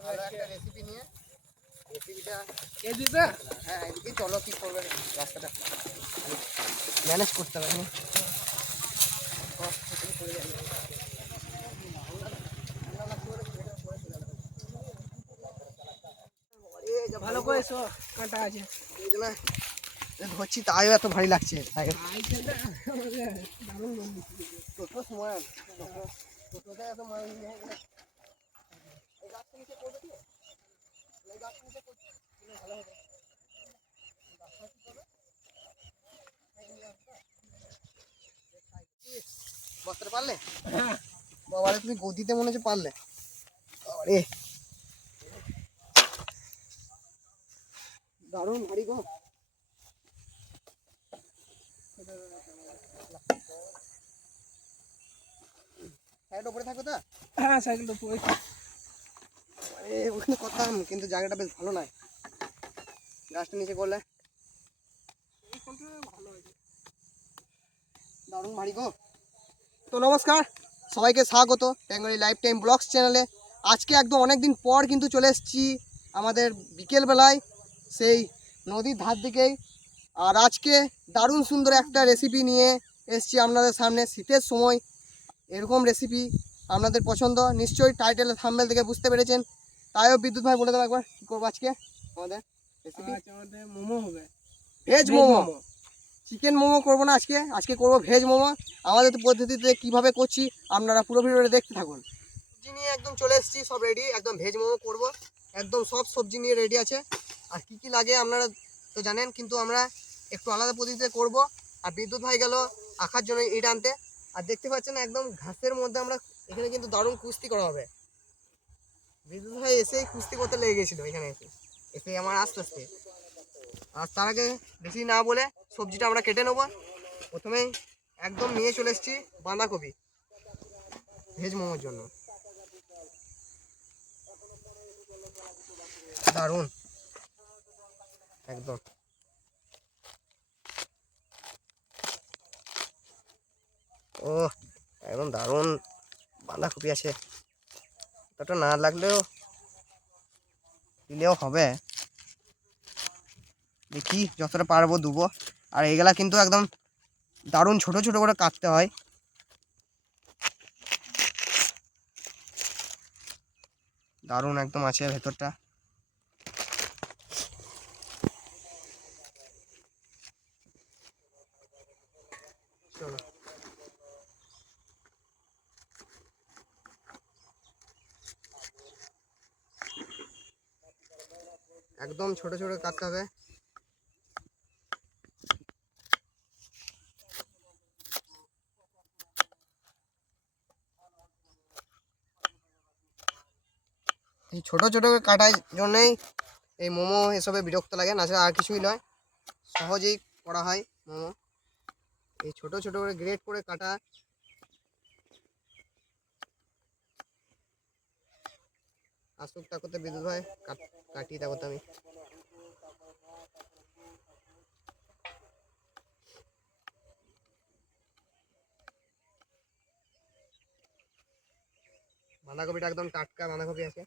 ভালো একটা রেসিপি নিয়ে রেসিপিটা হ্যাঁ এদিকে চলো কি করবে রাস্তাটা ম্যানেজ করতে হবে না ভালো করে কাটা আছে ধরছি তাই এত ভারী লাগছে টোটো সময় টোটোতে এত মানুষ বসতে পারলে বাবা তুমি গদিতে মনে হচ্ছে পারলে আরে দারুণ ভারী গো সাইড উপরে থাকো তো হ্যাঁ সাইকেলটা উপরে আরে ওখানে কথা কিন্তু জায়গাটা বেশ ভালো নয় গাছটা নিচে করলে দারুণ ভারী গো তো নমস্কার সবাইকে স্বাগত বেঙ্গলি লাইফ টাইম ব্লগস চ্যানেলে আজকে একদম অনেক দিন পর কিন্তু চলে এসেছি আমাদের বিকেলবেলায় সেই নদীর ধার দিকেই আর আজকে দারুণ সুন্দর একটা রেসিপি নিয়ে এসেছি আপনাদের সামনে শীতের সময় এরকম রেসিপি আপনাদের পছন্দ নিশ্চয়ই টাইটেল থাম্বনেল থেকে বুঝতে পেরেছেন তাইও বিদ্যুৎ ভাই বলে দেবো একবার কী করবো আজকে আমাদের রেসিপি আমাদের মোমো হবে ভেজ মোমো চিকেন মোমো করবো না আজকে করবো ভেজ মোমো আমাদের পদ্ধতিতে কিভাবে করছি আপনারা পুরো ভিডিওটা দেখতে থাকুন সবজি নিয়ে একদম চলে এসেছি সব রেডি একদম ভেজ মোমো করবো একদম সব সবজি নিয়ে রেডি আছে আর কি কি লাগে আপনারা তো জানেন কিন্তু আমরা একটু আলাদা পদ্ধতিতে করব আর বিদ্যুৎ ভাই গেল আঁকার জন্য ইট আনতে আর দেখতে পাচ্ছেন একদম ঘাসের মধ্যে আমরা এখানে কিন্তু দারুণ কুস্তি করা হবে বিদ্যুৎ ভাই এসেই কুস্তি করতে লেগে গেছিলো এখানে এসে আমার আস্তে আস্তে আর তার আগে বেশি না বলে সবজিটা আমরা কেটে নেবো প্রথমেই একদম নিয়ে চলে এসেছি বাঁধাকপি ভেজ মোমোর জন্য দারুণ একদম ও একদম দারুণ বাঁধাকপি আছে ততটা না লাগলেও দিলেও হবে দেখি যতটা পারবো দেবো আর এগুলা কিন্তু একদম দারুণ ছোট ছোট করে কাটতে হয় দারুণ একদম আছে ভেতরটা চলো একদম ছোট ছোট কাটতে হবে এই ছোট ছোট কাটার জন্যই এই মোমো এসবে বিরক্ত লাগে না আর কিছুই নয় সহজেই করা হয় মোমো এই ছোট ছোট করে গ্রেড করে কাটা আসুক তা করতে বিদ্যুৎ ভাই কাটি তা করতে আমি বাঁধাকপিটা একদম টাটকা বাঁধাকপি আছে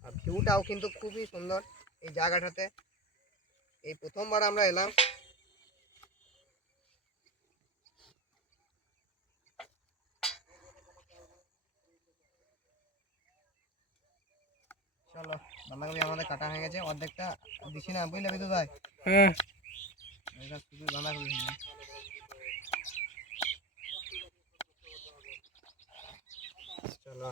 আর ভিউটাও কিন্তু খুবই সুন্দর এই জায়গাটাতে এই প্রথমবার আমরা এলাম চলো বাঁধাকপি আমাদের কাটা হয়ে গেছে অর্ধেকটা দিছি না বুঝলে বিদ্যুৎ ভাই হ্যাঁ শুধু বাঁধাকপি চলো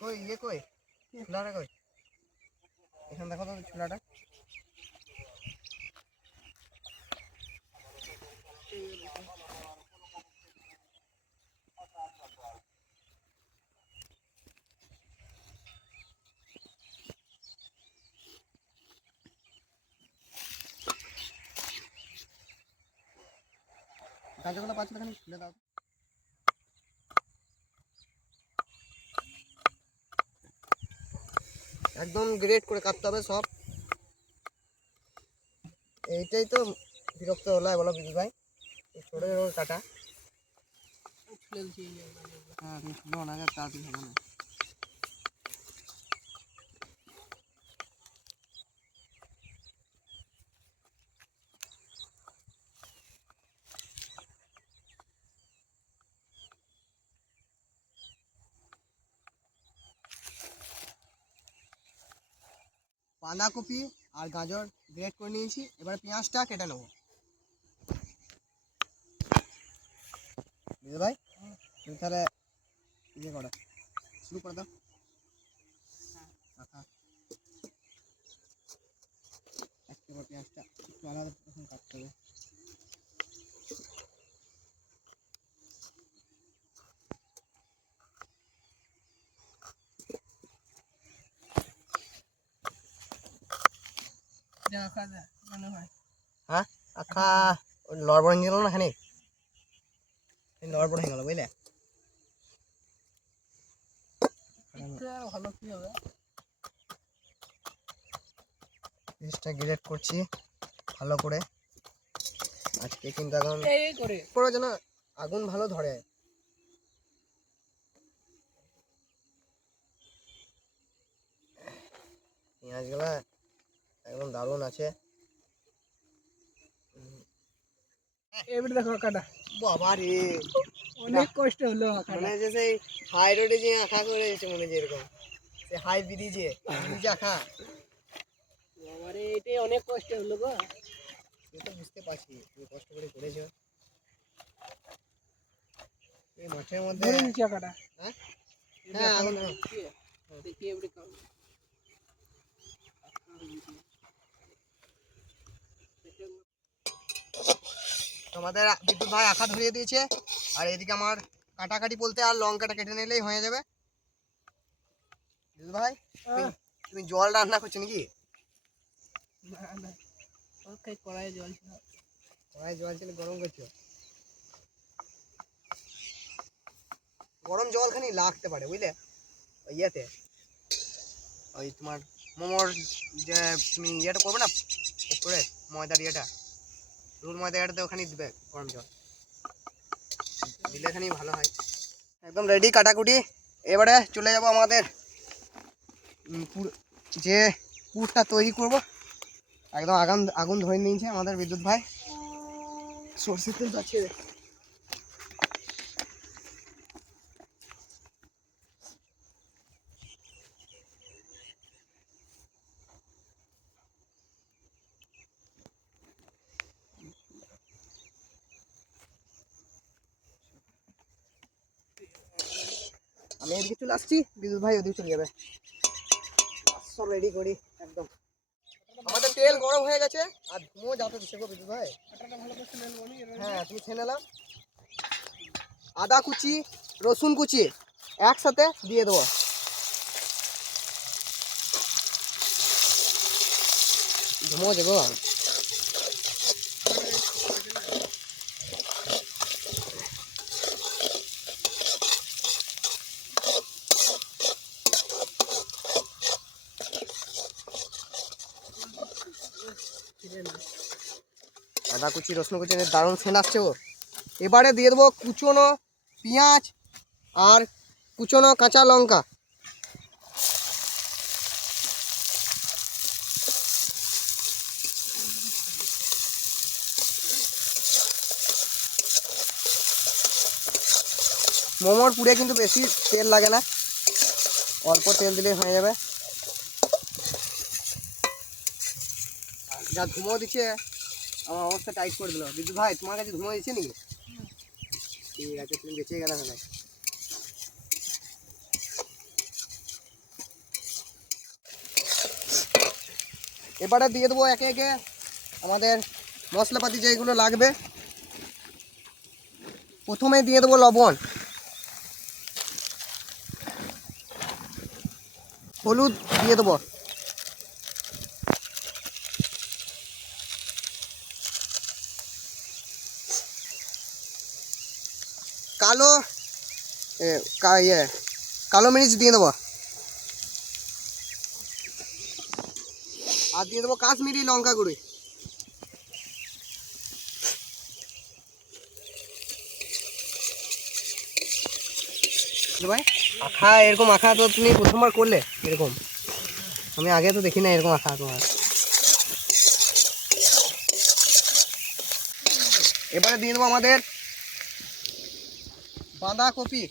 কই কই ছোলাটা কই এখানে দেখো তো ছোলাটা গাজরগুলো পাচ্ছিল এখানে খুলে দাও একদম গ্রেড করে কাটতে হবে সব এইটাই তো বিরক্ত হলো বলো বিদ্যুৎ ভাই ছোটো ছোটো কাটা। ফেলছি হ্যাঁ তুমি শুনো না, তাড়াতাড়ি হবে না। বাঁধাকপি আর গাজর গ্রেট করে নিয়েছি, এবার পেঁয়াজটা কেটে নেবো। বুঝলে ভাই, তুমি তাহলে ইয়ে করো, শুরু করে দাও। একেবারে পেঁয়াজটা একটু আলাদা রকম কাটতে হবে। মনে হয় হ্যাঁ আখা নড়বড় হয়ে গেল না, খানি নড়বড় হয়ে গেল বুঝলে। ভালো কি হবে, পেঁয়াজটা গ্রেট করছি ভালো করে। আজকে কিন্তু এখন এই করে করো যেন আগুন ভালো ধরে। পেঁয়াজগুলা একদম দারুণ আছে। এবারে দেখো কাটা, বাবা রে, অনেক কষ্ট হলো কাটা। মনে হচ্ছে সেই হাই রোডে যে আঁকা করে এসেছে, মনে হচ্ছে এরকম সে হাই ব্রিজে ব্রিজ আঁকা। আমারে এটাই অনেক কষ্ট হলো গো। সে তো বুঝতে পারছি তুমি কষ্ট করে করেছো। এই মাঠের মধ্যে ধরে নিচে কাটা। হ্যাঁ হ্যাঁ আগুন ধরো। দেখি এবারে কাম তোমাদের বিদ্যুৎ ভাই আঁকা ধরিয়ে দিয়েছে, আর এদিকে আমার কাটাকাটি বলতে আর লঙ্কাটা কেটে নিলেই হয়ে যাবে। বিদ্যুৎ ভাই তুমি জল রান্না করছো নাকি? না না, ওকে কড়াই জল ছিল। কড়াই জল ছিল, গরম করছো? গরম জল খানি লাগতে পারে বুঝলে, ওই ইয়েতে ওই তোমার মোমোর যে তুমি ইয়েটা করবে না করে ময়দার ইয়েটা, রুল ময়দা ইয়েটাতে ওখানে দিবে গরম জল, দিলে খানি ভালো হয়। একদম রেডি কাটাকুটি। এবারে চলে যাব আমাদের যে পুরটা তৈরি করব। একদম আগুন আগুন ধরে নিয়েছে আমাদের বিদ্যুৎ ভাই, সরষের তেল যাচ্ছে। আমি এদিকে চলে আসছি, বিদ্যুৎ ভাই ওদিকে চলে যাবে। সব রেডি করি একদম। আমাদের তেল গরম হয়ে গেছে আর ধুঁয়ো যাতে দিচ্ছে গো বিদ্যুৎ ভাই। হ্যাঁ তুমি ছেনে নাও। আদা কুচি রসুন কুচি একসাথে দিয়ে দেবো। ধুঁয়ো যাবো। আদা কুচি রসুন কুচি দারুণ সেন আসছে ও। এবারে দিয়ে দেবো কুচনো পেঁয়াজ আর কুচনো কাঁচা লঙ্কা। মোমোর পুড়ে কিন্তু বেশি তেল লাগে না, অল্প তেল দিলেই হয়ে যাবে। যা ধুঁয়ো দিচ্ছে আমার অবস্থা টাইট করে দিল। বিদ্যুৎ ভাই তোমার কাছে ধুঁয়ো দিচ্ছে নাকি? ঠিক আছে তুমি বেঁচে গেলে তাহলে। এবারে দিয়ে দেবো একে একে আমাদের মশলাপাতি যেগুলো লাগবে। প্রথমে দিয়ে দেবো লবণ, হলুদ দিয়ে দেবো, কালো মরিচ দিয়ে দেবো, আর দিয়ে দেবো কাশ্মীরি লঙ্কা গুঁড়ি। ভাই আখা এরকম আখা তো তুমি প্রথমবার করলে এরকম? আমি আগে তো দেখি না এরকম আখা তোমার। এবারে দিয়ে দেবো আমাদের বাঁধাকপি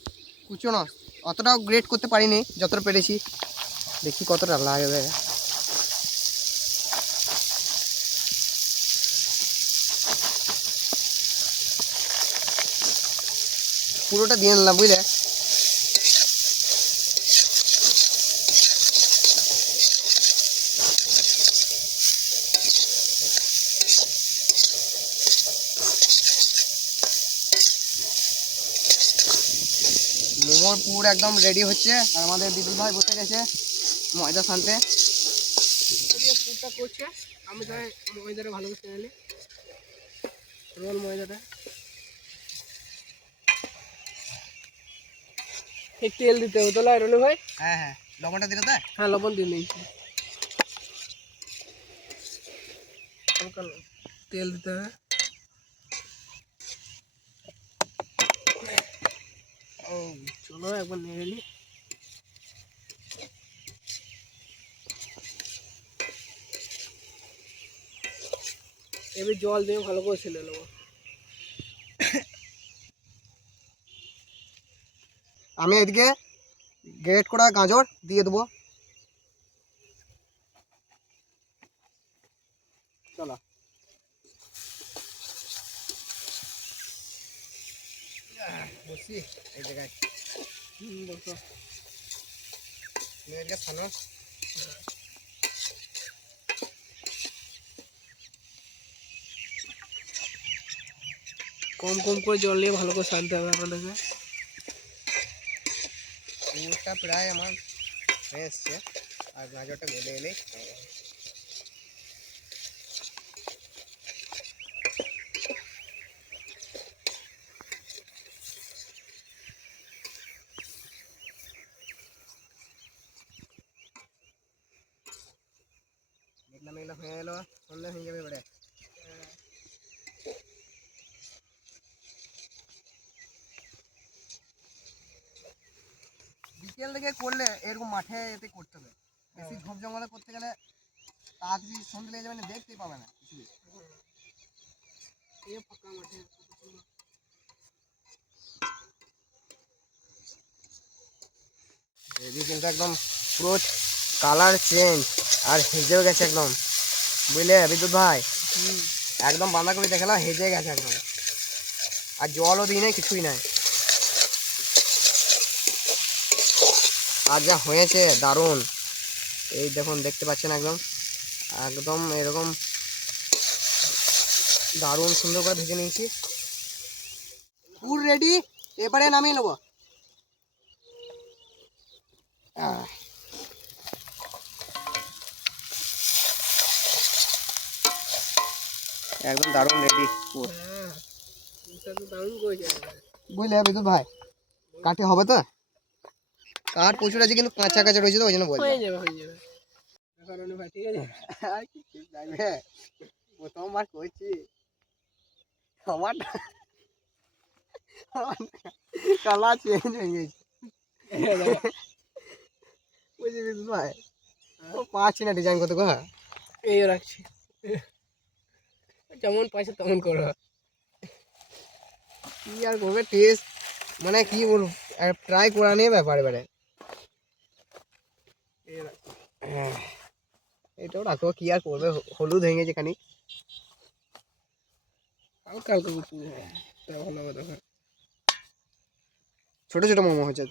কুচনো, অতটাও গ্রেট করতে পারিনি, যতটা পেরেছি, দেখি কতটা লাগবে। পুরোটা দিয়ে নিলাম বুঝলে। মোমোর পুর একদম রেডি হচ্ছে, আর আমাদের বিদুল ভাই বসে গেছে ময়দা ছানতে। পুরটা করছে, আমি তাই ময়দাটা ভালো করে নিলি, রোল ময়দাটা। এই তেল দিতে হবে তো রোলে ভাই? হ্যাঁ হ্যাঁ, লবণটা দিলে তো? হ্যাঁ লবণ দিয়ে নিয়েছি। হালকা তেল দিতে হবে। ও চলো একবার নিয়ে নিই। এবার জল দিয়ে ভালো করে ছেলে নেবো। আমি এদিকে গ্রেট করা গাজর দিয়ে দেবো। চলো বসি এই জায়গায়। বসো। এদিকে ছানো। কম কম করে জল নিয়ে ভালো করে সানতে হবে আমাদেরকে। পুরটা প্রায় আমার হয়ে এসছে, আর গাজরটা গলে এলেই মেঘলা মেঘলা হয়ে এলো, সন্ধ্যা হয়ে যাবে এবারে। বিকেল থেকে করলে এরকম মাঠে এতে করতে হবে, বেশি ঝোপ জঙ্গলে করতে গেলে তাড়াতাড়ি সন্ধ্যে লেগে যাবে না, দেখতেই পাবে না কিছু। ফাঁকা মাঠে এদিকে কিন্তু একদম পুরো কালার চেঞ্জ, আর হেজেও গেছে একদম, বুঝলে বিদ্যুৎ ভাই? একদম বাঁধাকপি দেখালাম হেজে গেছে একদম, আর জলও দিই নাই, কিছুই নাই। আর যা হয়েছে দারুণ, এই দেখুন দেখতে পাচ্ছেন একদম একদম এরকম দারুণ সুন্দর করে ভেজে নিয়েছি। পুর রেডি, এবারে নামিয়ে নেবো। একদম দারুণ রেডি পুর। হ্যাঁ এটা তো দারুণ করে যায়। বুঝলে বিদ্যুৎ ভাই, কাটে হবে তো? কাঠ প্রচুর আছে, কিন্তু কাঁচা কাঁচা রয়েছে তো, ওই জন্য বলছি। হয়ে যাবে হয়ে যাবে কারণে ভাই, ঠিক আছে। আর কি যাবে, প্রথমবার করছি। আমার কালার চেঞ্জ হয়ে গেছে, বুঝলি বিদ্যুৎ ভাই? ও পাচ্ছি না ডিজাইন কত গো। এই রাখছি, যেমন পাইছে তেমন করো। কি আর করবে, টেস্ট মানে কি বলবো, ট্রাই করা নিয়ে ব্যাপার এবারে। এটাও রাখো, কি আর করবে, হলুদ হয়ে গেছে খানিক। হালকা হালকা করতে তা ভালো হবে দেখো। ছোট ছোট মোমো হয়েছে,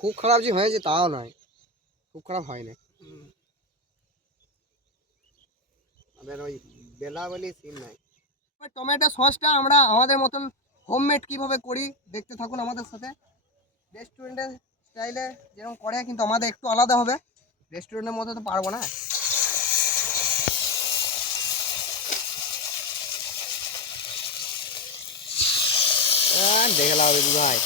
খুব খারাপ যে হয়েছে তাও নয়, খুব খারাপ হয়নি। আমাদের ওই বেলা বলি সিন নাই। টমেটো সসটা আমরা আমাদের মতন হোমমেড কিভাবে করি দেখতে থাকুন আমাদের সাথে। রেস্টুরেন্টের স্টাইলে যেরকম করে, কিন্তু আমাদের একটু আলাদা হবে, রেস্টুরেন্টের মতো তো পারবো না। দেখে লাও দিদি ভাই,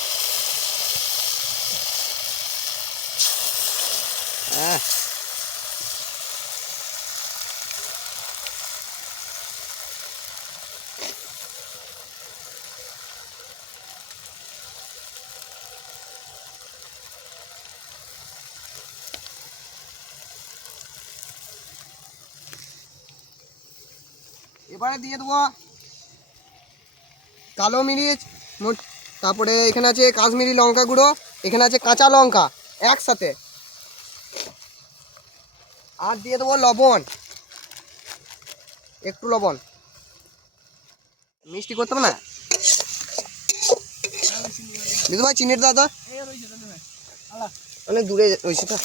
এবারে দিয়ে দেবো কালো মিরিচ, তারপরে এখানে আছে কাশ্মীরি লঙ্কা গুঁড়ো, এখানে আছে কাঁচা লঙ্কা একসাথে, আর দিয়ে দেবো লবণ, একটু লবণ। মিষ্টি করতে হবে না দিদু ভাই, চিনির দাদা অনেক দূরে রয়েছে তো,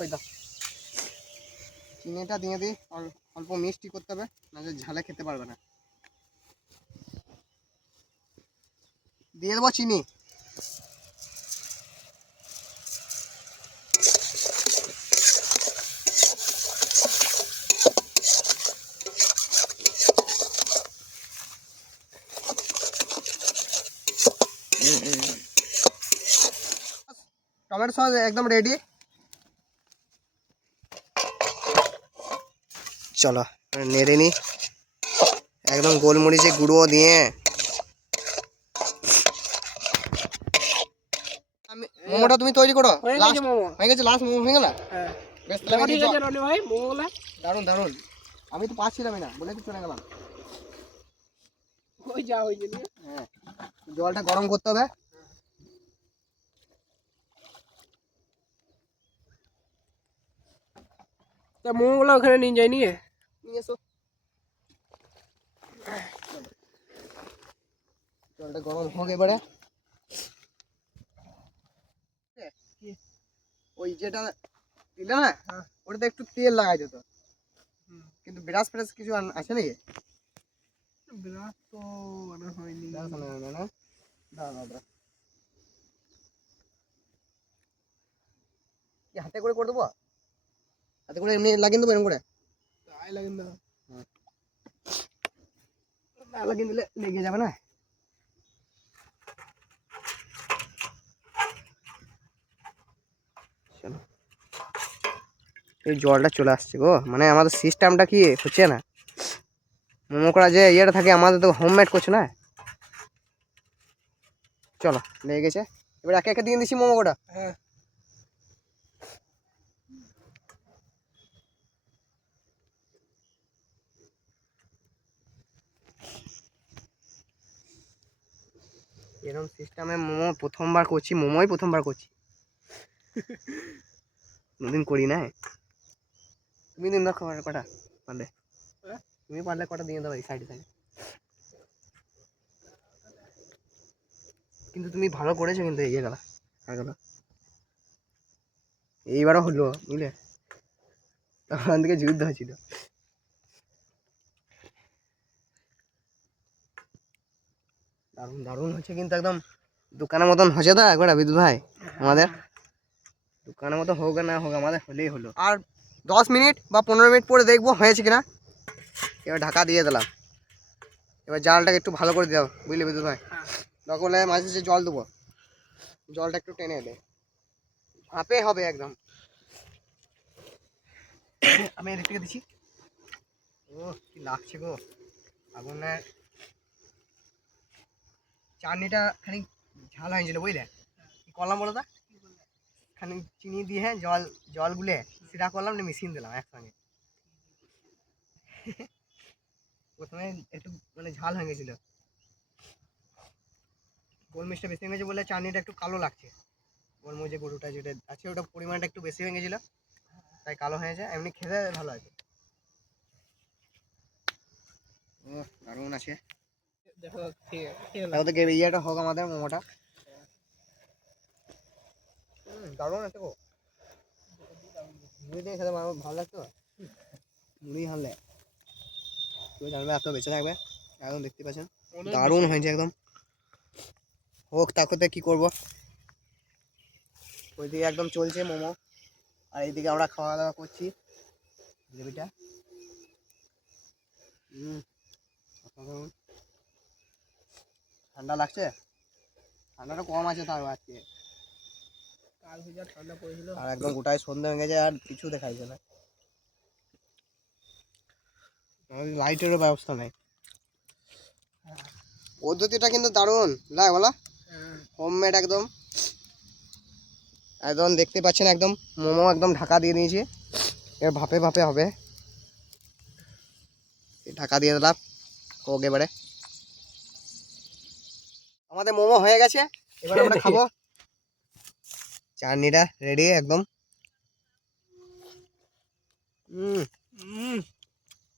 ওই দাও চিনিটা দিয়ে দিই, অল্প মিষ্টি করতে হবে, নাহলে ঝালে খেতে পারবে না। দিয়ে দেবো চিনি, টমেটো সস একদম রেডি। চলো নেড়ে নি একদম গোলমরিচে গুঁড়ো দিয়ে। মোমোটা তুমি তৈরি করো, হয়ে গেছে মোমো। হয়ে গেছে, লাস্ট মোমো হয়ে গেল। হ্যাঁ বেশ তাহলে আমি ঠিক আছে রনি ভাই, মোমোগুলা দারুন দারুন, আমি তো পাচ্ছিলামই না বলে তো চলে গেলাম। ওই যা হয়েছে নিয়ে। হ্যাঁ জলটা গরম করতে হবে। তা মোমোগুলো ওখানে নিয়ে যাই নিয়ে নিয়ে এসো, জলটা গরম হোক এবারে। ওই যেটা দিলে না ওটাতে একটু তেল লাগাই দিত, কিন্তু ব্রাশ ফ্রাশ কিছু আছে নাকি? বিরাট তো আনা হয়নি। ব্রাশ আনা হবে না, দাঁড়া দাঁড়া, কি হাতে করে দেবো? হাতে করে এমনি লাগিয়ে দেবো এরকম করে? তাই লাগেন না, না লাগিয়ে দিলে লেগে যাবে না। চলো এই জলটা চলে আসছে গো, মানে আমাদের সিস্টেমটা কি হচ্ছে না, মোমো করা যে ইয়েটা থাকে আমাদের তো হোমমেড করছে না। চলো লেগে গেছে, এবার একে একে দিয়ে দিচ্ছি মোমো কটা। হ্যাঁ এরকম সিস্টেমে মোমো প্রথমবার করছি, প্রথমবার করছি, কোনোদিন করি না। তুমি দিন দাও কটা পারলে, তুমি পারলে কটা দিয়ে দাও এই সাইডে সাইডে। কিন্তু তুমি ভালো করেছো, কিন্তু ইয়ে গেল আর গেল, এইবারও হলো বুঝলে, তখন থেকে যুদ্ধ হয়েছিল। দারুণ দারুণ হচ্ছে কিন্তু, একদম দোকানের মতন হচ্ছে তো একবার বিদ্যুৎ ভাই, আমাদের দোকানের মতো হোক না হোক আমাদের হলেই হলো। আর 10 মিনিট বা 15 মিনিট পরে দেখবো হয়েছে কিনা। এবার ঢাকা দিয়ে দিলাম, এবার জালটাকে একটু ভালো করে দাও বুঝলি বিদ্যুৎ ভাই, দরকার মাঝে যে জল দেবো, জলটা একটু টেনে এলে ভাপে হবে একদম। আমি এদিক থেকে দিচ্ছি, ও কি লাগছে গো আগুনের, চাটনিটা খানিক ঝাল হয়েছিল বুঝলে, কি করলাম বলো তো, খানিক চিনি দিয়ে হ্যাঁ জল গুলে সেটা করলাম না, মিশিয়ে দিলাম একসঙ্গে। প্রথমে একটু মানে ঝাল হয়ে গেছিলো, গোলমরিচটা বেশি হয়ে গেছে বলে চাটনিটা একটু কালো লাগছে, গোলমরিচের গরুটা যেটা আছে ওটা পরিমাণটা একটু বেশি হয়ে গেছিলো, তাই কালো হয়েছে, এমনি খেতে ভালো আছে। ও দারুণ আছে, দেখো ঠিক আছে ইয়েটা হোক আমাদের মোমোটা, দারুণ আছে গো, মুড়ি দিয়ে খেতে ভালো লাগতো, মুড়ি হানলে তুমি জানবে এত বেঁচে থাকবে, একদম দেখতে পাচ্ছেন দারুণ হয়েছে একদম। হোক তাকে কি করব, ওইদিকে একদম চলছে মোমো, আর এইদিকে আমরা খাওয়া দাওয়া করছি জিলিপিটা। ঠান্ডা লাগছে, ঠান্ডাটা কম আছে তার আজকে, কাল যা ঠান্ডা পড়েছিল, আর একদম গোটায় সন্ধ্যা হয়ে গেছে আর কিছু দেখাইছে না, লাইটেরও ব্যবস্থা নেই। পদ্ধতিটা কিন্তু দারুণ লাগে বলা, হোমমেড একদম, একদম দেখতে পাচ্ছেন একদম মোমো একদম ঢাকা দিয়ে দিয়েছি, এবার ভাপে ভাপে হবে, ঢাকা দিয়ে দিলাম হোক এবারে। আমাদের মোমো হয়ে গেছে, এবার আমরা খাবো। চাটনিটা রেডি একদম।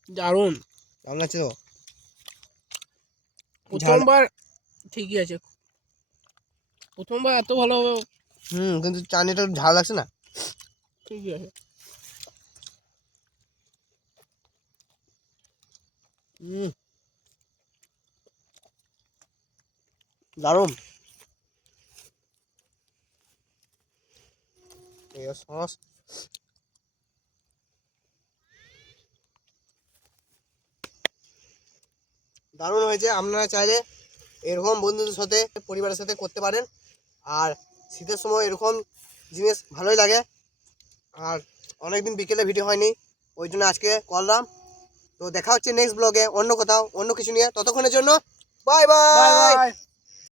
দারুণ। কেমন লাগছে তো? প্রথমবার ঠিকই আছে, প্রথমবার এত ভালো হবে কিন্তু চাটনিটা একটু ঝাল লাগছে না? ঠিকই আছে। দারুণ। এই সস দারুণ হয়েছে। আপনারা চাইলে এরকম বন্ধুদের সাথে পরিবারের সাথে করতে পারেন। আর শীতের সময় এরকম জিনিস ভালোই লাগে। আর অনেকদিন বিকেলে ভিডিও হয়নি, ওই জন্য আজকে করলাম। তো দেখা হচ্ছে নেক্সট ব্লগে অন্য কোথাও অন্য কিছু নিয়ে। ততক্ষণের জন্য বাই বাই বাই। বাই।